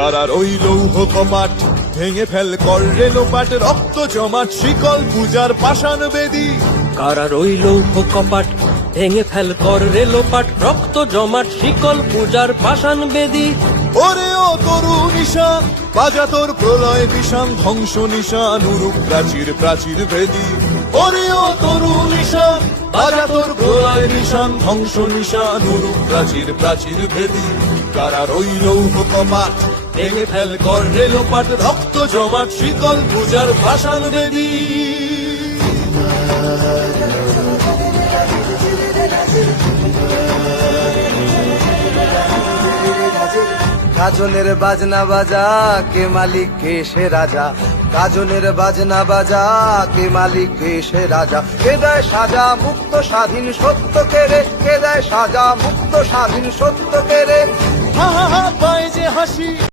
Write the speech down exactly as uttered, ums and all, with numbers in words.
কারার ওই লৌহ কপাট ভেঙে ফেল কর রেলোপাট, রক্ত জমাট শিকল পূজার পাষাণ বেদী। কারা রইল কপাট ভেঙে ফেল কর রেলোপাট, রক্ত জমাট শিকল পূজার পাষাণ বেদী। ওরে ও তরু নিশান বাজা তোর প্রলয় বিষান, ধ্বংস নিশান উরুক প্রাচীর প্রাচীর ভেদী। ওরে ও তরু নিশান বাজা তোর প্রলয় নিশান, ধ্বংস নিশান উরুক প্রাচীর প্রাচীর ভেদী। কারা রইল কপাট ভেঙে ফেল কর রেলোপাট, রক্ত জমাট শিকল পূজার পাষাণ বেদী। কাজলের বাজনা বাজা কে মালিক কে সে রাজা, কাজলের বাজনা বাজা কে মালিক কে সে রাজা। কে দেয় সাজা মুক্ত স্বাধীন সত্য কেড়ে, কে দেয় সাজা মুক্ত স্বাধীন সত্য কেড়ে। হা হা হা পায় যে হাসি